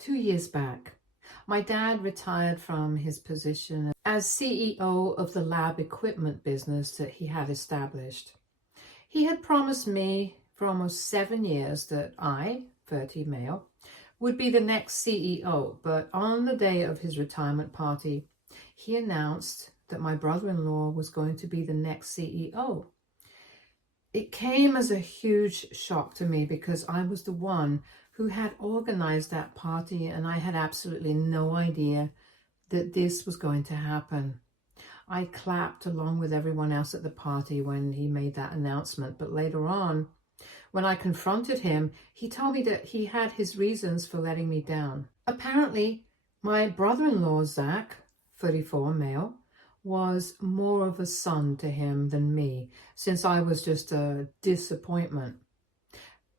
2 years back, my dad retired from his position as CEO of the lab equipment business that he had established. He had promised me for almost 7 years that I, 30 male, would be the next CEO, but on the day of his retirement party, he announced that my brother-in-law was going to be the next CEO. It came as a huge shock to me because I was the one who had organized that party and I had absolutely no idea that this was going to happen. I clapped along with everyone else at the party when he made that announcement, but later on, when I confronted him, he told me that he had his reasons for letting me down. Apparently, my brother-in-law, Zach, 34 male, was more of a son to him than me, since I was just a disappointment.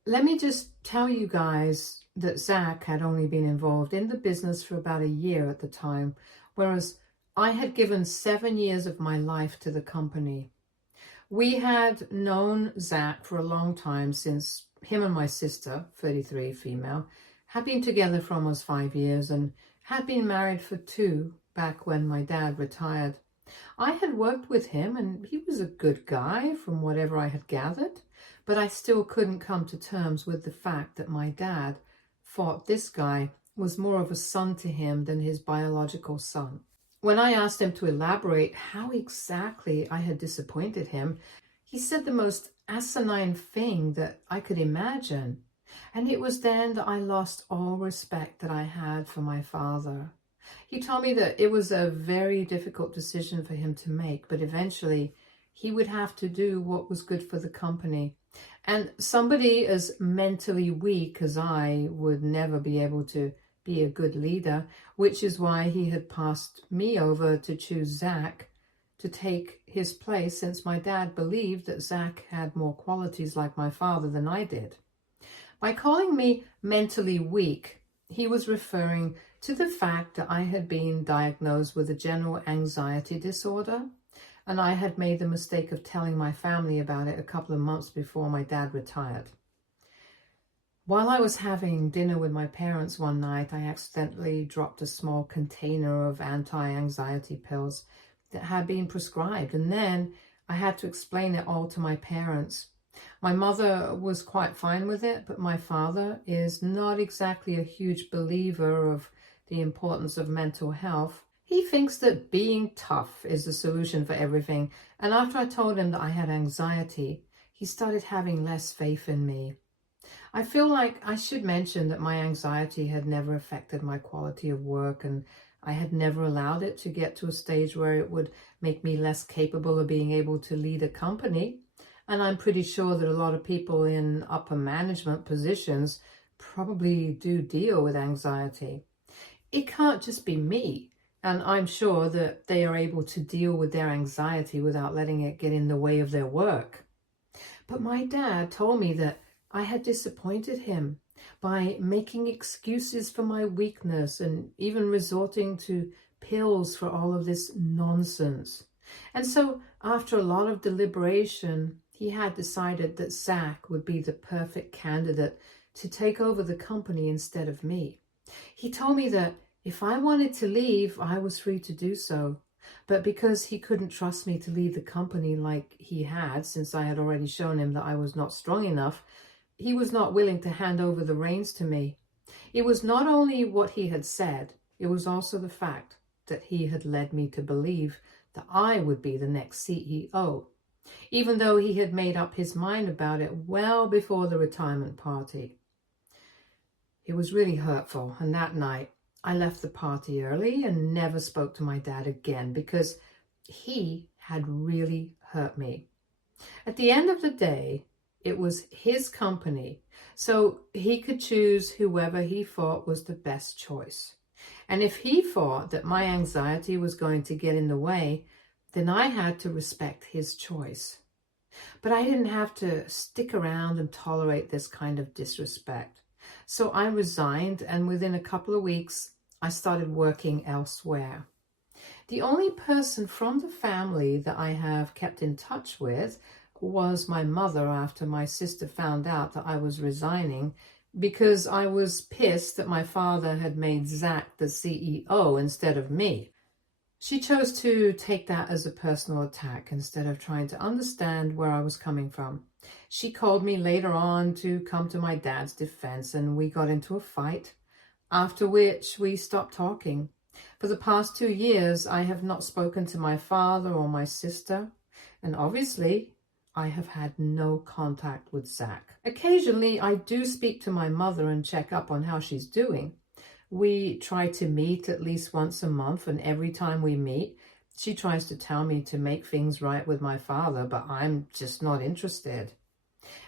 Let me just tell you guys that Zach had only been involved in the business for about a year at the time, whereas I had given 7 years of my life to the company. We had known Zach for a long time, since him and my sister, 33 female, had been together for almost 5 years and had been married for 2 back when my dad retired. I had worked with him and he was a good guy from whatever I had gathered, but I still couldn't come to terms with the fact that my dad thought this guy was more of a son to him than his biological son. When I asked him to elaborate how exactly I had disappointed him, he said the most asinine thing that I could imagine. And it was then that I lost all respect that I had for my father. He told me that it was a very difficult decision for him to make, but eventually he would have to do what was good for the company. And somebody as mentally weak as I would never be able to be a good leader, which is why he had passed me over to choose Zach to take his place, since my dad believed that Zach had more qualities like my father than I did. By calling me mentally weak, he was referring to the fact that I had been diagnosed with a general anxiety disorder, and I had made the mistake of telling my family about it a couple of months before my dad retired. While I was having dinner with my parents one night, I accidentally dropped a small container of anti-anxiety pills that had been prescribed, and then I had to explain it all to my parents. My mother was quite fine with it, but my father is not exactly a huge believer of the importance of mental health. He thinks that being tough is the solution for everything, and after I told him that I had anxiety, he started having less faith in me. I feel like I should mention that my anxiety had never affected my quality of work, and I had never allowed it to get to a stage where it would make me less capable of being able to lead a company. And I'm pretty sure that a lot of people in upper management positions probably do deal with anxiety. It can't just be me, and I'm sure that they are able to deal with their anxiety without letting it get in the way of their work. But my dad told me that I had disappointed him by making excuses for my weakness and even resorting to pills for all of this nonsense. And so after a lot of deliberation, he had decided that Zach would be the perfect candidate to take over the company instead of me. He told me that if I wanted to leave, I was free to do so. But because he couldn't trust me to lead the company like he had, since I had already shown him that I was not strong enough, he was not willing to hand over the reins to me. It was not only what he had said, it was also the fact that he had led me to believe that I would be the next CEO, even though he had made up his mind about it well before the retirement party. It was really hurtful, and that night I left the party early and never spoke to my dad again because he had really hurt me. At the end of the day, it was his company, so he could choose whoever he thought was the best choice. And if he thought that my anxiety was going to get in the way, then I had to respect his choice. But I didn't have to stick around and tolerate this kind of disrespect. So I resigned, and within a couple of weeks, I started working elsewhere. The only person from the family that I have kept in touch with was my mother after my sister found out that I was resigning, because I was pissed that my father had made Zach the CEO instead of me. She chose to take that as a personal attack instead of trying to understand where I was coming from. She called me later on to come to my dad's defense, and we got into a fight, after which we stopped talking. For the past 2 years, I have not spoken to my father or my sister, and obviously, I have had no contact with Zach. Occasionally, I do speak to my mother and check up on how she's doing. We try to meet at least once a month, and every time we meet, she tries to tell me to make things right with my father, but I'm just not interested.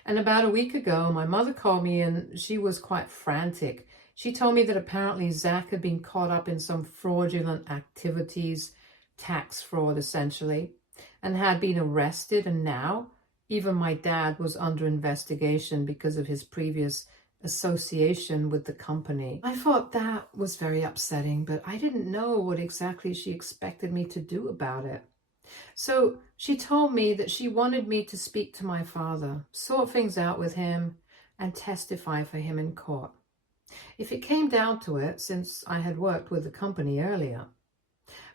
And about a week ago, my mother called me and she was quite frantic. She told me that apparently Zach had been caught up in some fraudulent activities, tax fraud essentially, and had been arrested, and now even my dad was under investigation because of his previous association with the company. I thought that was very upsetting, but I didn't know what exactly she expected me to do about it. So she told me that she wanted me to speak to my father, sort things out with him, and testify for him in court. If it came down to it, since I had worked with the company earlier.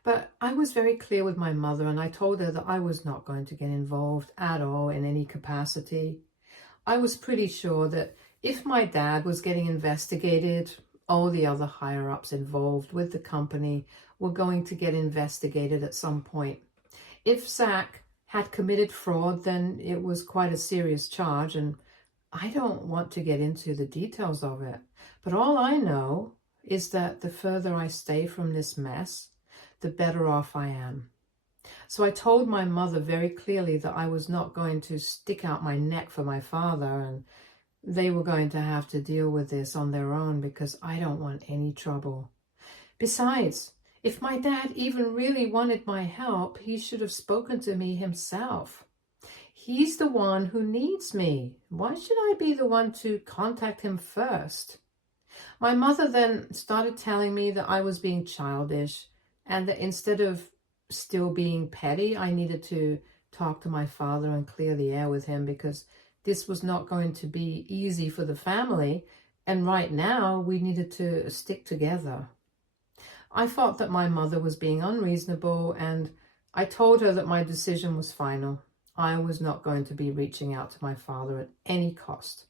But I was very clear with my mother, and I told her that I was not going to get involved at all in any capacity. I was pretty sure that if my dad was getting investigated, all the other higher-ups involved with the company were going to get investigated at some point. If Zach had committed fraud, then it was quite a serious charge, and I don't want to get into the details of it. But all I know is that the further I stay from this mess, the better off I am. So I told my mother very clearly that I was not going to stick out my neck for my father, and they were going to have to deal with this on their own because I don't want any trouble. Besides, if my dad even really wanted my help, he should have spoken to me himself. He's the one who needs me. Why should I be the one to contact him first? My mother then started telling me that I was being childish and that instead of still being petty, I needed to talk to my father and clear the air with him because this was not going to be easy for the family, and right now we needed to stick together. I thought that my mother was being unreasonable, and I told her that my decision was final. I was not going to be reaching out to my father at any cost.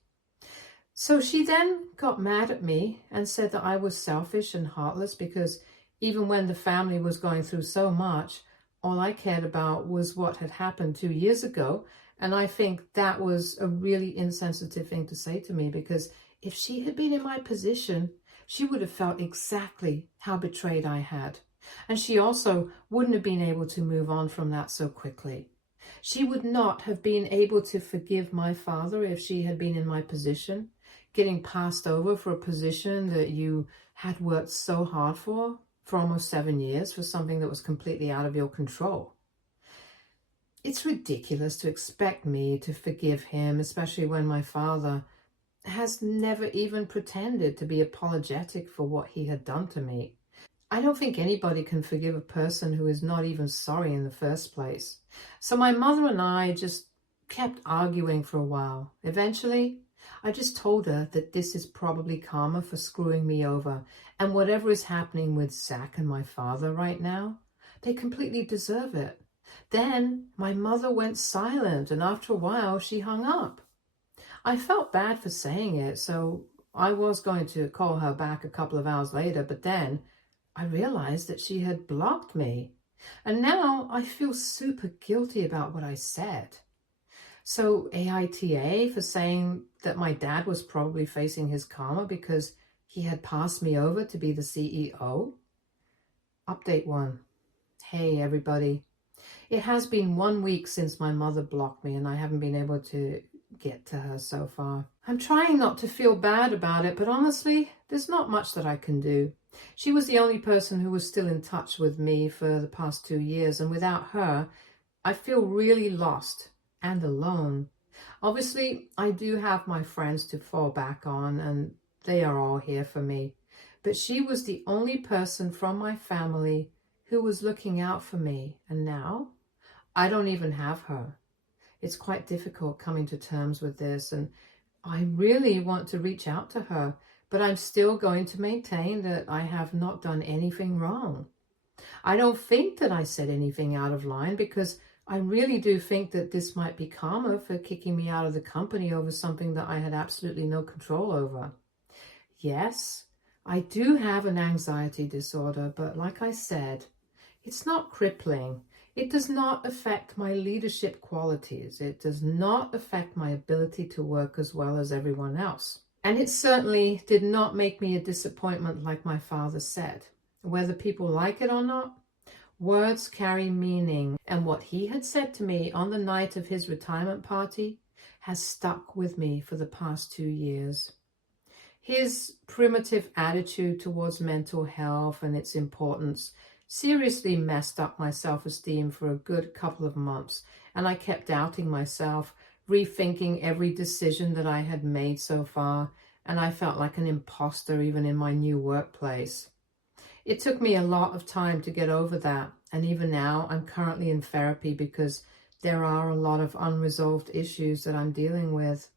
So she then got mad at me and said that I was selfish and heartless because even when the family was going through so much, all I cared about was what had happened 2 years ago. And I think that was a really insensitive thing to say to me, because if she had been in my position, she would have felt exactly how betrayed I had. And she also wouldn't have been able to move on from that so quickly. She would not have been able to forgive my father if she had been in my position, getting passed over for a position that you had worked so hard for almost 7 years for something that was completely out of your control. It's ridiculous to expect me to forgive him, especially when my father has never even pretended to be apologetic for what he had done to me. I don't think anybody can forgive a person who is not even sorry in the first place. So my mother and I just kept arguing for a while. Eventually, I just told her that this is probably karma for screwing me over, and whatever is happening with Zach and my father right now, they completely deserve it. Then my mother went silent, and after a while she hung up. I felt bad for saying it, so I was going to call her back a couple of hours later, but then I realized that she had blocked me. And now I feel super guilty about what I said. So AITA for saying that my dad was probably facing his karma because he had passed me over to be the CEO. Update 1. Hey everybody. It has been 1 week since my mother blocked me and I haven't been able to get to her so far. I'm trying not to feel bad about it, but honestly, there's not much that I can do. She was the only person who was still in touch with me for the past 2 years, and without her, I feel really lost and alone. Obviously, I do have my friends to fall back on, and they are all here for me. But she was the only person from my family who was looking out for me, and now I don't even have her. It's quite difficult coming to terms with this, and I really want to reach out to her, but I'm still going to maintain that I have not done anything wrong. I don't think that I said anything out of line because I really do think that this might be karma for kicking me out of the company over something that I had absolutely no control over. Yes, I do have an anxiety disorder, but like I said, it's not crippling. It does not affect my leadership qualities. It does not affect my ability to work as well as everyone else. And it certainly did not make me a disappointment like my father said. Whether people like it or not, words carry meaning. And what he had said to me on the night of his retirement party has stuck with me for the past 2 years. His primitive attitude towards mental health and its importance seriously messed up my self-esteem for a good couple of months, and I kept doubting myself, rethinking every decision that I had made so far, and I felt like an imposter even in my new workplace. It took me a lot of time to get over that, and even now I'm currently in therapy because there are a lot of unresolved issues that I'm dealing with.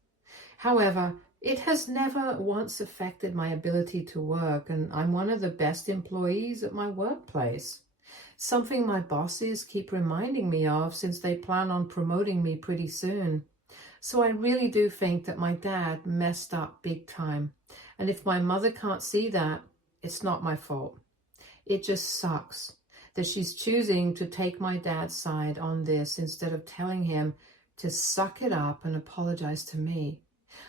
However, it has never once affected my ability to work, and I'm one of the best employees at my workplace. Something my bosses keep reminding me of since they plan on promoting me pretty soon. So I really do think that my dad messed up big time. And if my mother can't see that, it's not my fault. It just sucks that she's choosing to take my dad's side on this instead of telling him to suck it up and apologize to me.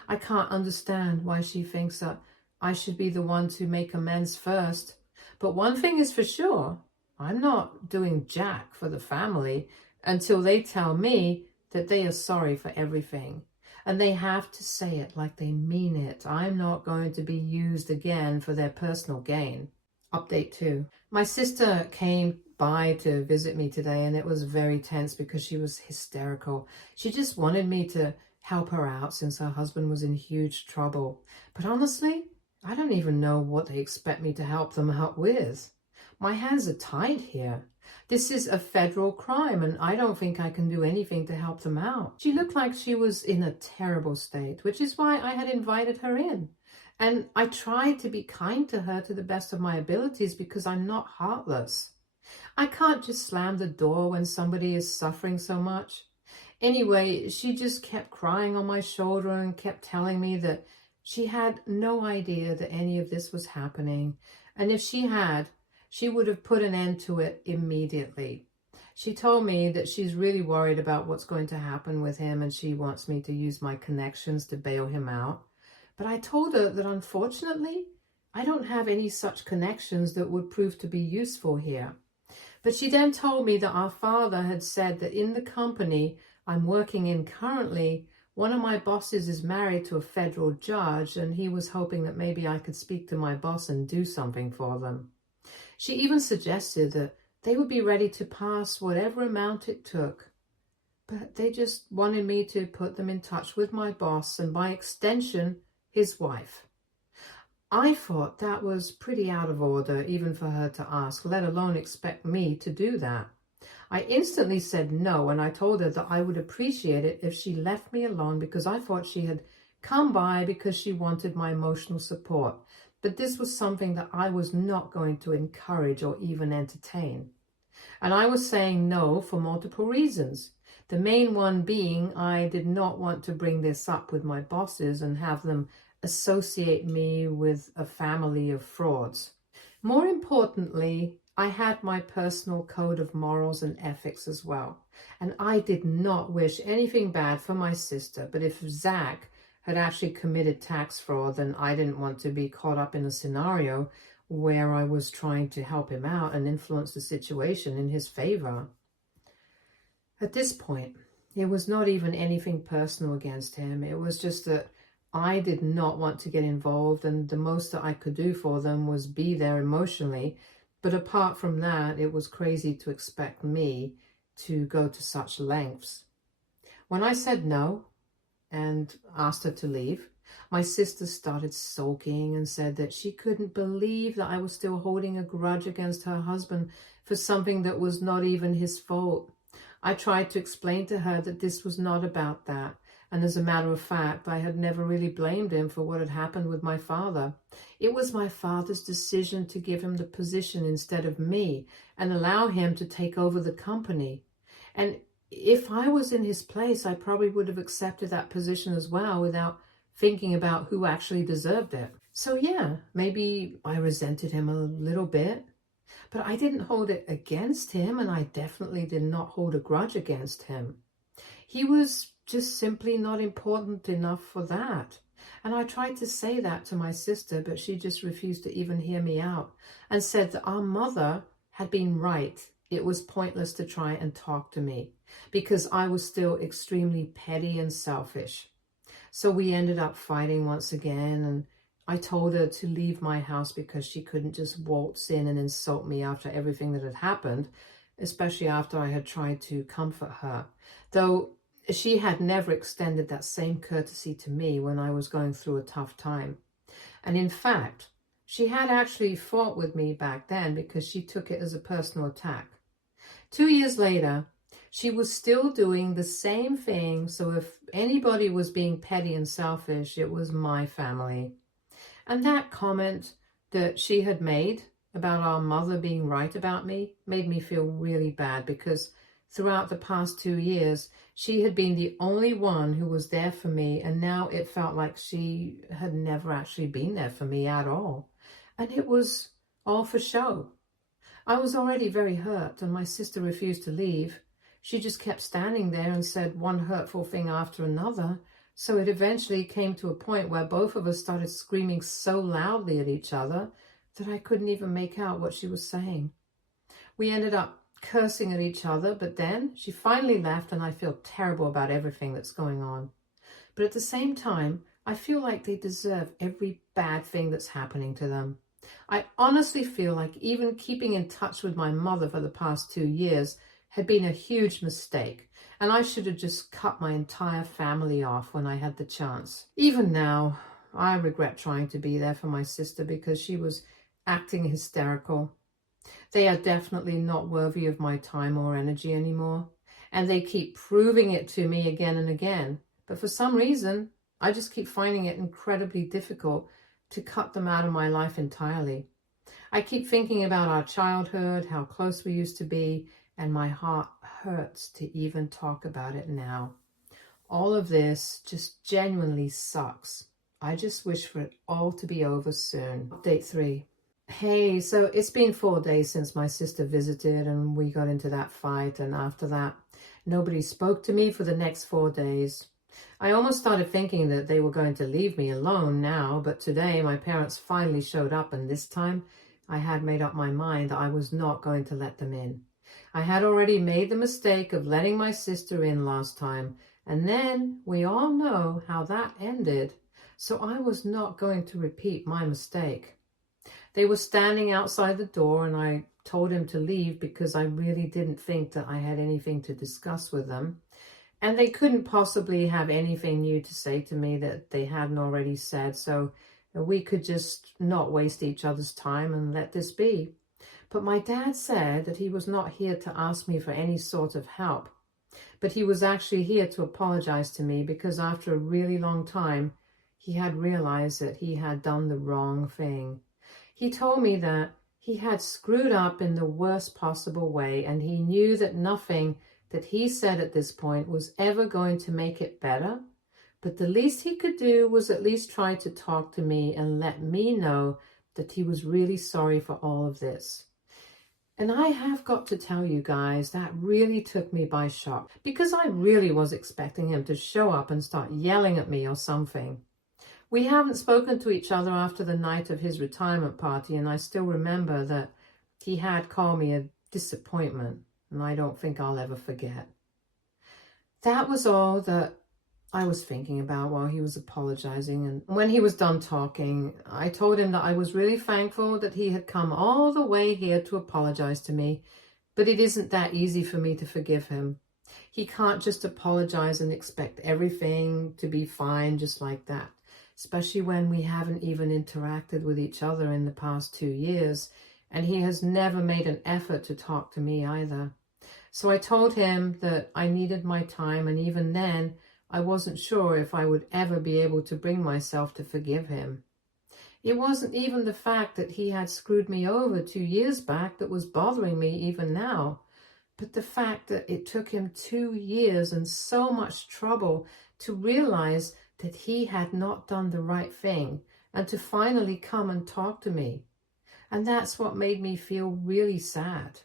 I can't understand why she thinks that I should be the one to make amends first. But one thing is for sure, I'm not doing jack for the family until they tell me that they are sorry for everything. And they have to say it like they mean it. I'm not going to be used again for their personal gain. Update 2. My sister came by to visit me today, and it was very tense because she was hysterical. She just wanted me to help her out since her husband was in huge trouble. But honestly, I don't even know what they expect me to help them out with. My hands are tied here. This is a federal crime, and I don't think I can do anything to help them out. She looked like she was in a terrible state, which is why I had invited her in. And I tried to be kind to her to the best of my abilities because I'm not heartless. I can't just slam the door when somebody is suffering so much. Anyway, she just kept crying on my shoulder and kept telling me that she had no idea that any of this was happening. And if she had, she would have put an end to it immediately. She told me that she's really worried about what's going to happen with him, and she wants me to use my connections to bail him out. But I told her that unfortunately, I don't have any such connections that would prove to be useful here. But she then told me that our father had said that in the company I'm working in currently, one of my bosses is married to a federal judge, and he was hoping that maybe I could speak to my boss and do something for them. She even suggested that they would be ready to pass whatever amount it took. But they just wanted me to put them in touch with my boss and by extension, his wife. I thought that was pretty out of order even for her to ask, let alone expect me to do that. I instantly said no, and I told her that I would appreciate it if she left me alone because I thought she had come by because she wanted my emotional support. But this was something that I was not going to encourage or even entertain. And I was saying no for multiple reasons. The main one being I did not want to bring this up with my bosses and have them associate me with a family of frauds. More importantly, I had my personal code of morals and ethics as well. And I did not wish anything bad for my sister, but if Zach had actually committed tax fraud, then I didn't want to be caught up in a scenario where I was trying to help him out and influence the situation in his favor. At this point, it was not even anything personal against him. It was just that I did not want to get involved, and the most that I could do for them was be there emotionally. But apart from that, it was crazy to expect me to go to such lengths. When I said no and asked her to leave, my sister started sulking and said that she couldn't believe that I was still holding a grudge against her husband for something that was not even his fault. I tried to explain to her that this was not about that, And as a matter of fact, I had never really blamed him for what had happened with my father. It was my father's decision to give him the position instead of me and allow him to take over the company. And if I was in his place, I probably would have accepted that position as well without thinking about who actually deserved it. So yeah, maybe I resented him a little bit, but I didn't hold it against him, and I definitely did not hold a grudge against him. He was just simply not important enough for that. And I tried to say that to my sister, but she just refused to even hear me out and said that our mother had been right. It was pointless to try and talk to me because I was still extremely petty and selfish. So we ended up fighting once again, and I told her to leave my house because she couldn't just waltz in and insult me after everything that had happened, especially after I had tried to comfort her. Though she had never extended that same courtesy to me when I was going through a tough time. And in fact, she had actually fought with me back then because she took it as a personal attack. 2 years later, she was still doing the same thing, so if anybody was being petty and selfish, it was my family. And that comment that she had made about our mother being right about me made me feel really bad because throughout the past 2 years, she had been the only one who was there for me, and now it felt like she had never actually been there for me at all. And it was all for show. I was already very hurt, and my sister refused to leave. She just kept standing there and said one hurtful thing after another. So it eventually came to a point where both of us started screaming so loudly at each other that I couldn't even make out what she was saying. We ended up cursing at each other, but then she finally left, and I feel terrible about everything that's going on. But at the same time, I feel like they deserve every bad thing that's happening to them. I honestly feel like even keeping in touch with my mother for the past 2 years had been a huge mistake, and I should have just cut my entire family off when I had the chance. Even now, I regret trying to be there for my sister because she was acting hysterical. They are definitely not worthy of my time or energy anymore, and they keep proving it to me again and again. But for some reason, I just keep finding it incredibly difficult to cut them out of my life entirely. I keep thinking about our childhood, how close we used to be, and my heart hurts to even talk about it now. All of this just genuinely sucks. I just wish for it all to be over soon. Update 3. Hey, so it's been 4 days since my sister visited and we got into that fight, and after that, nobody spoke to me for the next 4 days. I almost started thinking that they were going to leave me alone now, but today my parents finally showed up, and this time I had made up my mind that I was not going to let them in. I had already made the mistake of letting my sister in last time, and then we all know how that ended, so I was not going to repeat my mistake. They were standing outside the door, and I told him to leave because I really didn't think that I had anything to discuss with them. And they couldn't possibly have anything new to say to me that they hadn't already said, so we could just not waste each other's time and let this be. But my dad said that he was not here to ask me for any sort of help, but he was actually here to apologize to me because after a really long time, he had realized that he had done the wrong thing. He told me that he had screwed up in the worst possible way, and he knew that nothing that he said at this point was ever going to make it better, but the least he could do was at least try to talk to me and let me know that he was really sorry for all of this. And I have got to tell you guys, that really took me by shock because I really was expecting him to show up and start yelling at me or something. We haven't spoken to each other after the night of his retirement party, and I still remember that he had called me a disappointment, and I don't think I'll ever forget. That was all that I was thinking about while he was apologizing, and when he was done talking, I told him that I was really thankful that he had come all the way here to apologize to me, but it isn't that easy for me to forgive him. He can't just apologize and expect everything to be fine just like that, especially when we haven't even interacted with each other in the past 2 years, and he has never made an effort to talk to me either. So I told him that I needed my time, and even then, I wasn't sure if I would ever be able to bring myself to forgive him. It wasn't even the fact that he had screwed me over 2 years back that was bothering me even now, but the fact that it took him 2 years and so much trouble to realize that he had not done the right thing and to finally come and talk to me. And that's what made me feel really sad.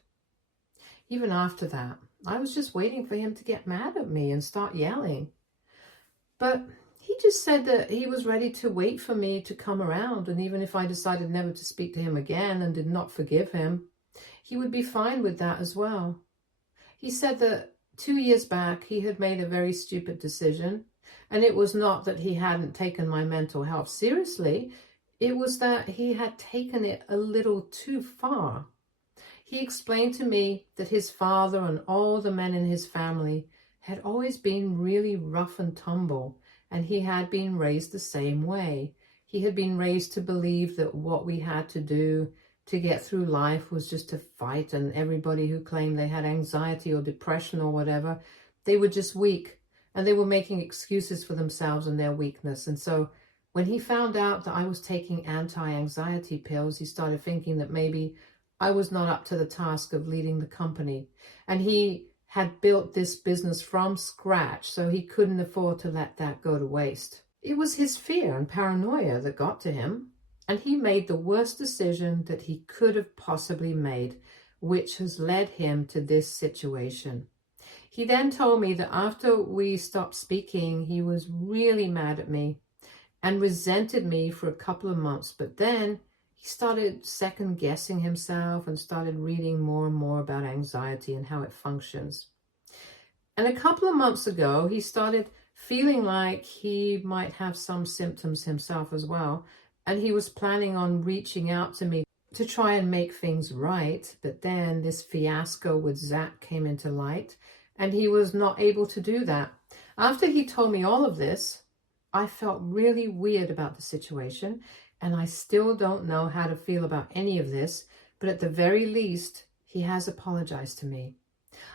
Even after that, I was just waiting for him to get mad at me and start yelling. But he just said that he was ready to wait for me to come around, and even if I decided never to speak to him again and did not forgive him, he would be fine with that as well. He said that 2 years back he had made a very stupid decision, and it was not that he hadn't taken my mental health seriously, it was that he had taken it a little too far. He explained to me that his father and all the men in his family had always been really rough and tumble, and he had been raised the same way. He had been raised to believe that what we had to do to get through life was just to fight, and everybody who claimed they had anxiety or depression or whatever, they were just weak, and they were making excuses for themselves and their weakness. And so when he found out that I was taking anti-anxiety pills, he started thinking that maybe I was not up to the task of leading the company. And he had built this business from scratch, so he couldn't afford to let that go to waste. It was his fear and paranoia that got to him, and he made the worst decision that he could have possibly made, which has led him to this situation. He then told me that after we stopped speaking, he was really mad at me and resented me for a couple of months, but then he started second-guessing himself and started reading more and more about anxiety and how it functions. And a couple of months ago, he started feeling like he might have some symptoms himself as well, and he was planning on reaching out to me to try and make things right, but then this fiasco with Zach came into light, and he was not able to do that. After he told me all of this, I felt really weird about the situation, and I still don't know how to feel about any of this, but at the very least, he has apologized to me.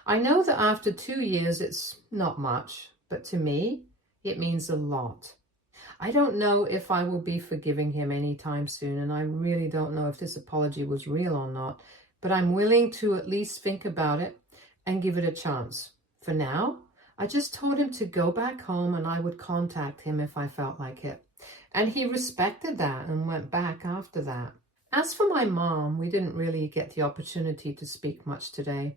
I know that after 2 years, it's not much, but to me, it means a lot. I don't know if I will be forgiving him anytime soon, and I really don't know if this apology was real or not, but I'm willing to at least think about it and give it a chance. For now, I just told him to go back home and I would contact him if I felt like it. And he respected that and went back after that. As for my mom, we didn't really get the opportunity to speak much today.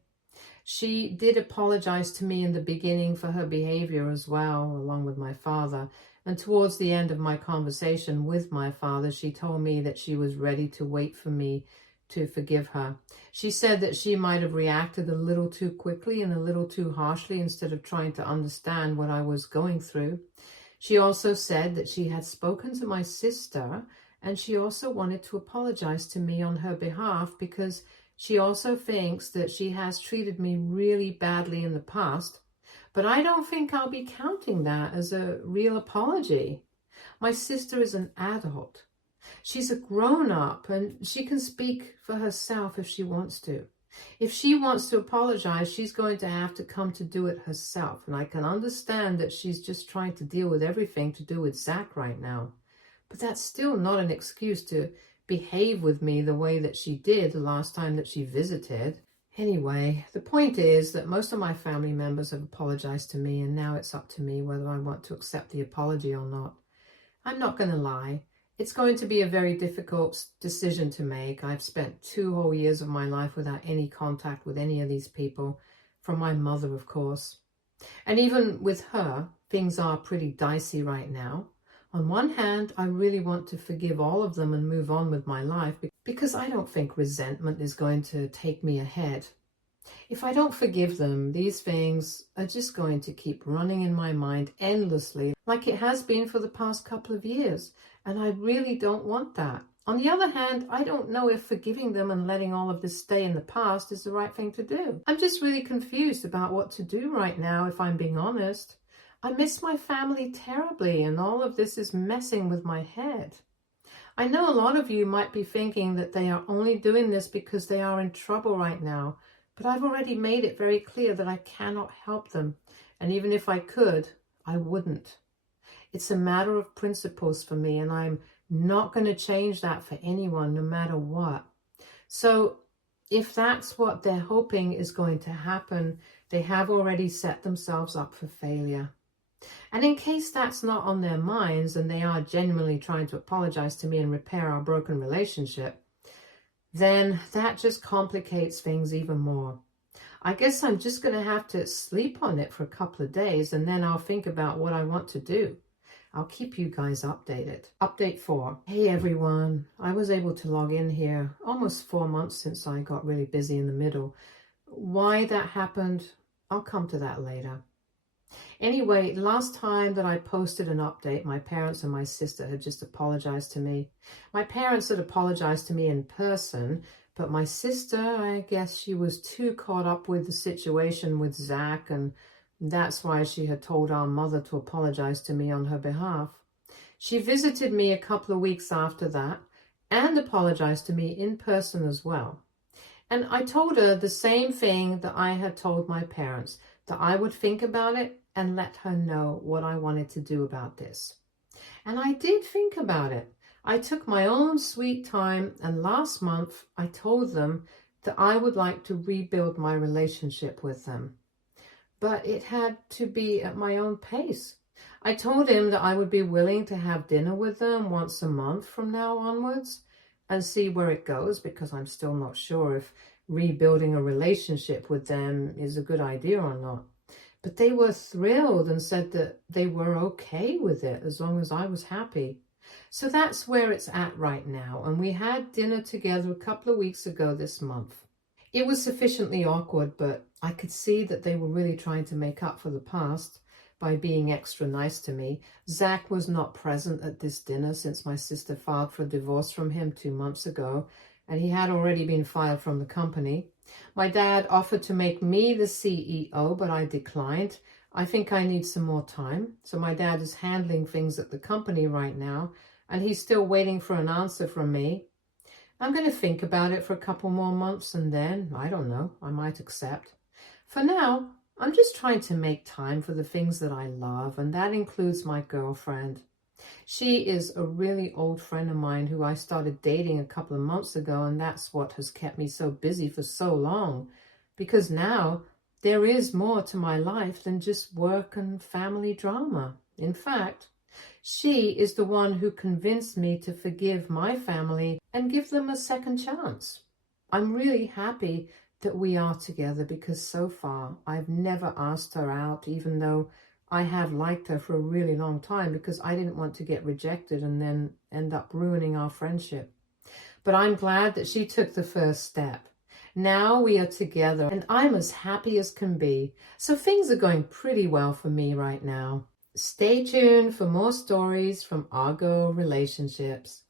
She did apologize to me in the beginning for her behavior as well, along with my father. And towards the end of my conversation with my father, she told me that she was ready to wait for me to forgive her. She said that she might have reacted a little too quickly and a little too harshly instead of trying to understand what I was going through. She also said that she had spoken to my sister, and she also wanted to apologize to me on her behalf because she also thinks that she has treated me really badly in the past, but I don't think I'll be counting that as a real apology. My sister is an adult. She's a grown-up, and she can speak for herself if she wants to. If she wants to apologize, she's going to have to come to do it herself. And I can understand that she's just trying to deal with everything to do with Zach right now. But that's still not an excuse to behave with me the way that she did the last time that she visited. Anyway, the point is that most of my family members have apologized to me, and now it's up to me whether I want to accept the apology or not. I'm not going to lie. It's going to be a very difficult decision to make. I've spent 2 whole years of my life without any contact with any of these people, from my mother, of course. And even with her, things are pretty dicey right now. On one hand, I really want to forgive all of them and move on with my life because I don't think resentment is going to take me ahead. If I don't forgive them, these things are just going to keep running in my mind endlessly, like it has been for the past couple of years. And I really don't want that. On the other hand, I don't know if forgiving them and letting all of this stay in the past is the right thing to do. I'm just really confused about what to do right now, if I'm being honest. I miss my family terribly, and all of this is messing with my head. I know a lot of you might be thinking that they are only doing this because they are in trouble right now, but I've already made it very clear that I cannot help them. And even if I could, I wouldn't. It's a matter of principles for me, and I'm not going to change that for anyone, no matter what. So if that's what they're hoping is going to happen, they have already set themselves up for failure. And in case that's not on their minds and they are genuinely trying to apologize to me and repair our broken relationship, then that just complicates things even more. I guess I'm just going to have to sleep on it for a couple of days, and then I'll think about what I want to do. I'll keep you guys updated. Update 4. Hey everyone, I was able to log in here almost 4 months since I got really busy in the middle. Why that happened, I'll come to that later. Anyway, last time that I posted an update, my parents and my sister had just apologized to me. My parents had apologized to me in person, but my sister, I guess she was too caught up with the situation with Zach, and that's why she had told our mother to apologize to me on her behalf. She visited me a couple of weeks after that and apologized to me in person as well. And I told her the same thing that I had told my parents, that I would think about it and let her know what I wanted to do about this. And I did think about it. I took my own sweet time, and last month I told them that I would like to rebuild my relationship with them. But it had to be at my own pace. I told him that I would be willing to have dinner with them once a month from now onwards and see where it goes, because I'm still not sure if rebuilding a relationship with them is a good idea or not. But they were thrilled and said that they were okay with it as long as I was happy. So that's where it's at right now. And we had dinner together a couple of weeks ago this month. It was sufficiently awkward, but I could see that they were really trying to make up for the past by being extra nice to me. Zach was not present at this dinner since my sister filed for divorce from him 2 months ago, and he had already been fired from the company. My dad offered to make me the CEO, but I declined. I think I need some more time. So my dad is handling things at the company right now, and he's still waiting for an answer from me. I'm going to think about it for a couple more months, and then, I don't know, I might accept. For now, I'm just trying to make time for the things that I love, and that includes my girlfriend. She is a really old friend of mine who I started dating a couple of months ago, and that's what has kept me so busy for so long, because now there is more to my life than just work and family drama. In fact, she is the one who convinced me to forgive my family and give them a second chance. I'm really happy that we are together, because so far I've never asked her out, even though I have liked her for a really long time, because I didn't want to get rejected and then end up ruining our friendship. But I'm glad that she took the first step. Now we are together and I'm as happy as can be. So things are going pretty well for me right now. Stay tuned for more stories from Argo Relationships.